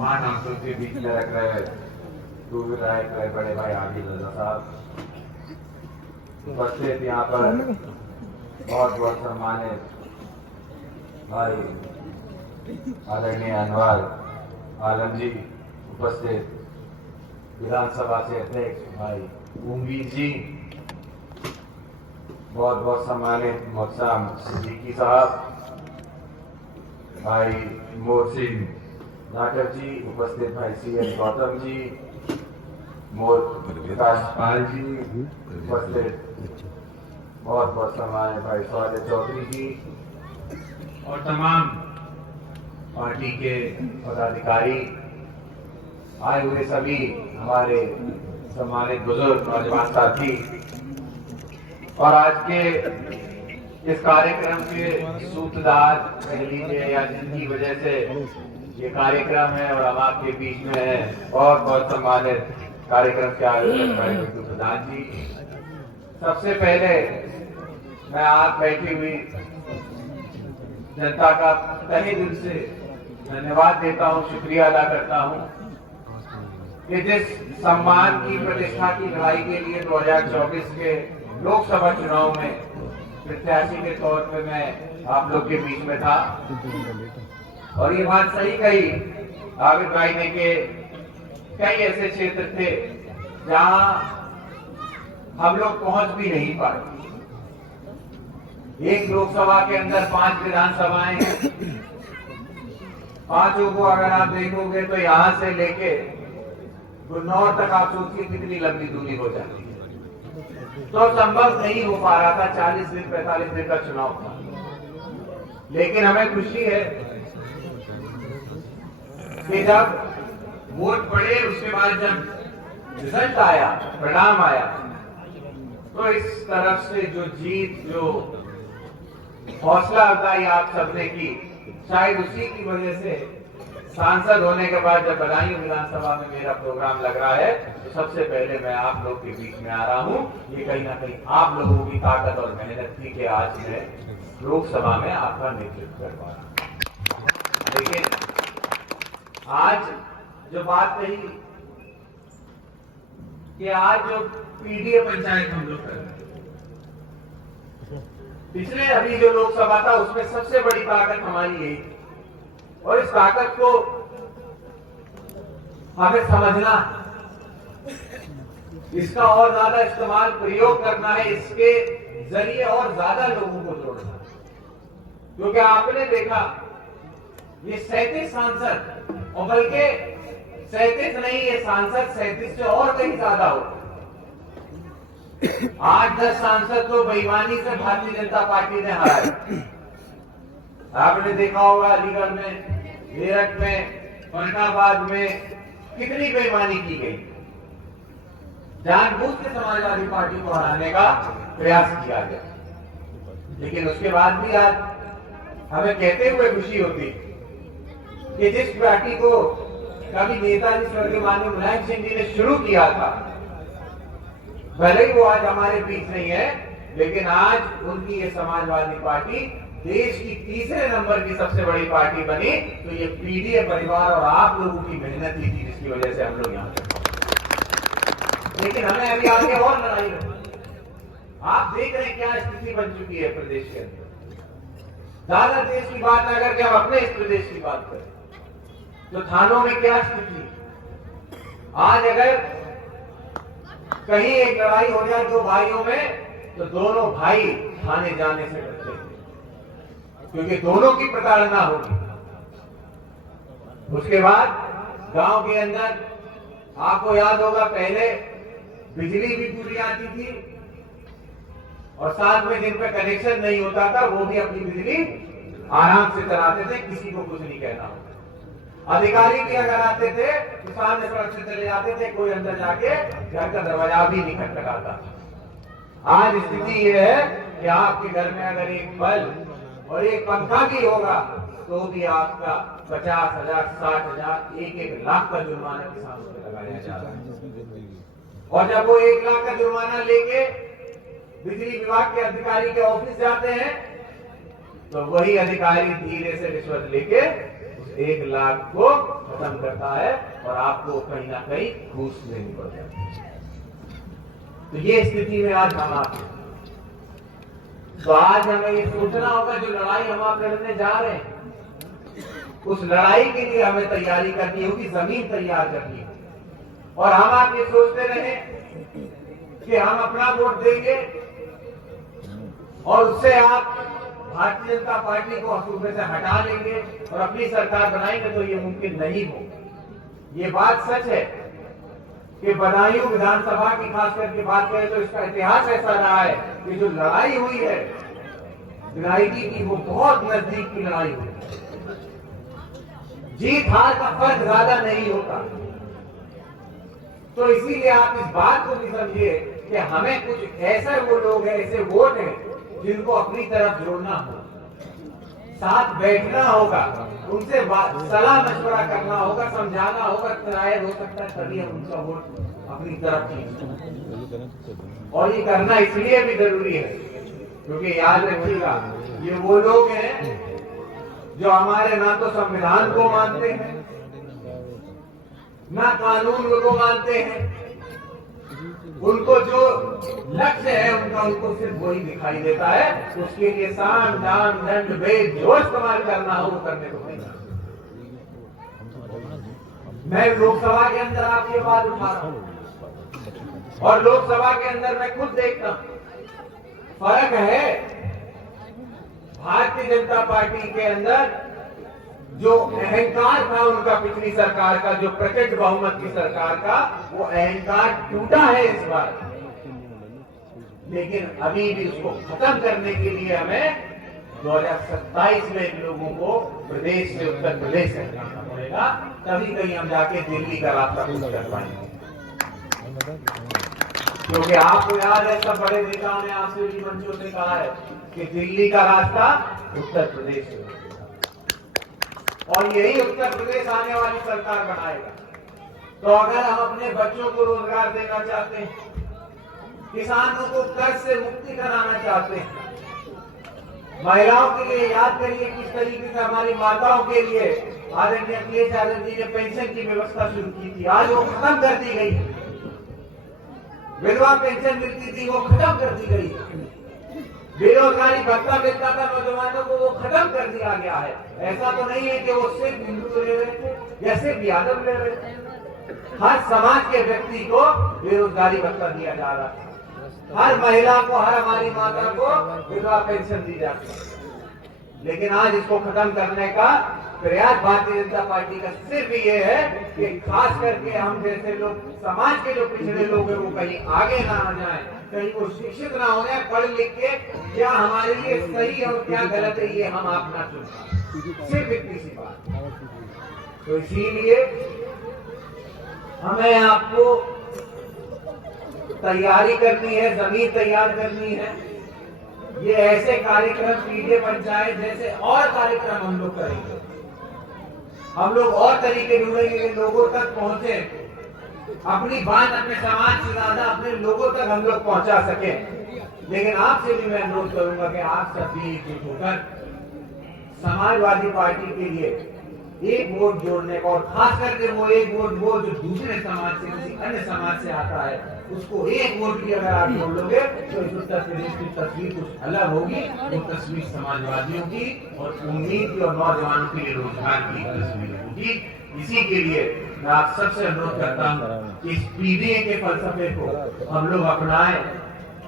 मान आंसू के बीच में रख रहे टू व्हीलर बड़े भाई आदिल रजा साहब उपस्थित, यहाँ पर बहुत बहुत सम्मानित भाई आदरणीय अनवर आलम जी उपस्थित, विधानसभा से अध्यक्ष भाई उमवीर जी, बहुत बहुत सम्मानित मोहतरम सिद्दीकी साहब, भाई मोहसिन नागर जी उपस्थित, भाई सीएन गौतम जी, विकास पाल जी उपस्थित, बहुत बहुत सम्मानित भाई स्वागत चौधरी जी और तमाम पार्टी के पदाधिकारी, आए हुए सभी हमारे सम्मानित बुजुर्ग नौजवान साथी, और आज के इस कार्यक्रम के सूत्रधार कह लीजिए या जिनकी वजह से ये कार्यक्रम है और हम आपके बीच में है, बहुत बहुत सम्मानित कार्यक्रम के आयोजक भाई प्रधान जी, सबसे पहले मैं आप बैठी हुई जनता का तहे दिल से धन्यवाद देता हूं, शुक्रिया अदा करता हूं कि जिस सम्मान की प्रतिष्ठा की लड़ाई के लिए 2024 के लोकसभा चुनाव में प्रत्याशी के तौर पे मैं आप लोग के बीच में था। और ये बात सही कही आबिद भाई ने कि कई ऐसे क्षेत्र थे जहां हम लोग पहुंच भी नहीं पाए। एक लोकसभा के अंदर 5 विधानसभाएं हैं, पांचों को अगर आप देखोगे तो यहां से लेके गुन्नौर तक आप सोचिए कितनी लंबी दूरी हो जाती है। तो संभव नहीं हो पा रहा था, 40 दिन 45 दिन का चुनाव था। लेकिन हमें खुशी है कि जब वोट पड़े उसके बाद जब रिजल्ट आया, परिणाम आया, तो इस तरफ से जो जीत, जो हौसला अफजाई आप सबने की, शायद उसी की वजह से सांसद होने के बाद जब बदायूं विधानसभा में मेरा प्रोग्राम लग रहा है तो सबसे पहले मैं आप लोग के बीच में आ रहा हूं। ये कहीं ना कहीं आप लोगों की ताकत और मेहनत थी कि आज मैं लोकसभा में आपका नेतृत्व कर पा रहा हूं। लेकिन आज जो बात कही कि आज जो पीडीए पंचायत हम लोग कर रहे हैं, पिछले अभी जो लोकसभा था उसमें सबसे बड़ी ताकत हमारी यही थी, और इस ताकत को हमें समझना, इसका और ज्यादा इस्तेमाल प्रयोग करना है, इसके जरिए और ज्यादा लोगों को जोड़ना। क्योंकि आपने देखा ये 37 सांसद, और बल्कि 37 नहीं, ये सांसद 37 से और कहीं ज्यादा होते। 8-10 सांसद तो बेईमानी से भारतीय जनता पार्टी ने हराए। आपने देखा होगा अलीगढ़ में, मेरठ में, फरीदाबाद में कितनी बेईमानी की गई, जानबूझ के समाजवादी पार्टी को हराने का प्रयास किया गया। लेकिन उसके बाद भी आज हमें कहते हुए खुशी होती कि जिस पार्टी को कभी नेताजी स्वर्गीय माननीय मुलायम सिंह जी ने शुरू किया था, भले ही वो आज हमारे बीच नहीं है, लेकिन आज उनकी ये समाजवादी पार्टी देश की तीसरे नंबर की सबसे बड़ी पार्टी बनी, तो ये पीडीए परिवार और आप लोगों की मेहनत ही थी जिसकी वजह से हम लोग यहाँ पे। लेकिन हमें अभी आगे और लड़ाई है। आप देख रहे हैं क्या स्थिति बन चुकी है प्रदेश के अंदर। ज्यादा देश की बात ना करके हम अपने इस प्रदेश की बात करें तो थानों में क्या स्थिति। आज अगर कहीं एक लड़ाई हो जाए दो भाइयों में, तो दोनों भाई थाने जाने से डरते हैं, क्योंकि दोनों की प्रताड़ना होगी। उसके बाद गांव के अंदर आपको याद होगा पहले बिजली भी पूरी आती थी, और साथ में जिन पे कनेक्शन नहीं होता था वो भी अपनी बिजली आराम से चलाते थे, किसी को कुछ नहीं कहना होता। अधिकारी भी अगर आते थे तो सामने सुरक्षित चले जाते थे, कोई अंदर जाके घर का दरवाजा भी नहीं खटखटाता। आज स्थिति ये है कि आपके घर में अगर एक बल्ब और एक पंखा भी होगा तो भी आपका 50,000, 60,000, 1-1 लाख का जुर्माना किसानों पे लगाया जा रहा है। और जब वो 1 लाख का जुर्माना लेके बिजली विभाग के अधिकारी के ऑफिस जाते हैं, तो वही अधिकारी धीरे से रिश्वत लेके उस 1 लाख को खत्म करता है और आपको कहीं ना कहीं घूस लेनी पड़ जाती है। तो ये स्थिति में आज हम आते हैं। तो आज हमें ये सोचना होगा, जो लड़ाई हम आप लड़ने जा रहे हैं, उस लड़ाई के लिए हमें तैयारी करनी होगी, जमीन तैयार करनी होगी। और हम आप ये सोचते रहे कि हम अपना वोट देंगे और उससे आप भारतीय जनता पार्टी को सूबे से हटा लेंगे और अपनी सरकार बनाएंगे, तो ये मुमकिन नहीं हो। ये बात सच है कि बदायूं विधानसभा की खास करके बात करें तो इसका इतिहास ऐसा रहा है कि जो लड़ाई हुई है विधायकी की, वो बहुत नजदीक की लड़ाई हुई। जीत हार का फर्क ज्यादा नहीं होता। तो इसीलिए आप इस बात को भी समझिए कि हमें कुछ ऐसे वो लोग हैं, ऐसे वोट हैं जिनको अपनी तरफ जोड़ना हो, साथ बैठना होगा, उनसे सलाह मशवरा करना होगा, समझाना होगा, शायद हो सकता है तभी हम उनका वोट अपनी तरफ खींच। और ये करना इसलिए भी जरूरी है क्योंकि याद रखिएगा, ये वो लोग हैं जो हमारे ना तो संविधान को मानते हैं, ना कानून को मानते हैं। उनको जो लक्ष्य है उनका, उनको सिर्फ वही दिखाई देता है। उसके लिए साम दाम दंड भेद जो इस्तेमाल करना हो वो करने को नहीं। मैं लोकसभा के अंदर आप ये बात उठा रहा हूं और लोकसभा के अंदर मैं खुद देखता हूं, फर्क है भारतीय जनता पार्टी के अंदर जो अहंकार था उनका, पिछली सरकार का, जो प्रचंड बहुमत की सरकार का, वो अहंकार टूटा है इस बार। लेकिन अभी भी उसको खत्म करने के लिए हमें 2027 में इन लोगों को प्रदेश से, उत्तर प्रदेश से हटाना पड़ेगा, तभी कहीं हम जाके दिल्ली का रास्ता खुद कर पाएंगे। क्योंकि आपको याद है, सब बड़े नेताओं ने आपसे भी मंचों से कहा है कि दिल्ली का रास्ता उत्तर प्रदेश से, और यही उत्तर प्रदेश आने वाली सरकार बनाएगा। तो अगर हम अपने बच्चों को रोजगार देना चाहते हैं, किसानों को कर्ज से मुक्ति कराना चाहते हैं, महिलाओं के लिए याद करिए किस तरीके से हमारी माताओं के लिए आदरणीय अखिलेश यादव जी ने पेंशन की व्यवस्था शुरू की थी, आज वो खत्म कर दी गई। विधवा पेंशन मिलती थी, वो खत्म कर दी गई। बेरोजगारी भत्ता मिलता था नौजवानों को, वो खत्म कर दिया गया है। ऐसा तो नहीं है कि वो सिर्फ हिंदू ले रहे थे या सिर्फ यादव ले रहे थे। हर समाज के व्यक्ति को बेरोजगारी भत्ता दिया जा रहा है, हर महिला को, हर हमारी माता को विधवा पेंशन दी जाती है। लेकिन आज इसको खत्म करने का प्रयास भारतीय जनता पार्टी का सिर्फ ये है कि खास करके हम जैसे लोग, समाज के जो पिछड़े लोग हैं, वो कहीं आगे ना आ जाए, कहीं वो शिक्षित ना हो जाए, पढ़ लिख के क्या हमारे लिए सही है और क्या गलत है ये हम आप ना चुन पाए, सिर्फ इतनी सी बात। तो इसीलिए हमें आपको तैयारी करनी है, जमीन तैयार करनी है। ये ऐसे कार्यक्रम पीढ़ी पंचायत जैसे और कार्यक्रम हम लोग करेंगे, हम लोग और तरीके ढूंढेंगे, लोगों तक पहुंचे, अपनी बात अपने समाज से ज्यादा अपने लोगों तक हम लोग पहुंचा सके। लेकिन आपसे भी मैं अनुरोध करूंगा कि आप सभी एकजुट होकर समाजवादी पार्टी के लिए एक वोट जोड़ने का, और खास करके वो एक वोट वो जो दूसरे समाज से, किसी अन्य समाज से आता है, उसको एक वोट भी अगर आप जोड़ लोगे तो इस उत्तर प्रदेश की तस्वीर कुछ अलग होगी। वो तस्वीर समाजवादियों की और उम्मीद की और नौजवानों के लिए रोजगार की तस्वीर होगी। इसी के लिए मैं आप सबसे अनुरोध करता हूँ कि इस पीडीए के फलसफे को हम लोग अपनाएं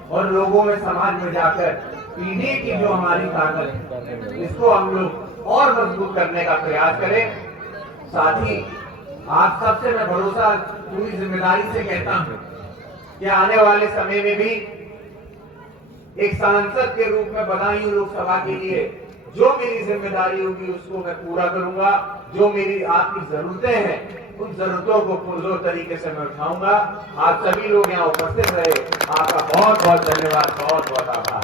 और लोगों में, समाज में जाकर पीडीए की जो हमारी ताकत है इसको हम लोग और मजबूत करने का प्रयास करें। साथ ही आप सबसे मैं भरोसा पूरी जिम्मेदारी से कहता हूं कि आने वाले समय में भी एक सांसद के रूप में बदायूं लोकसभा के लिए जो मेरी जिम्मेदारी होगी उसको मैं पूरा करूंगा। जो मेरी आपकी जरूरतें हैं उन जरूरतों को पुरजोर तरीके से मैं उठाऊंगा। आप सभी लोग यहाँ उपस्थित रहे, आपका बहुत बहुत धन्यवाद, बहुत बहुत आभार।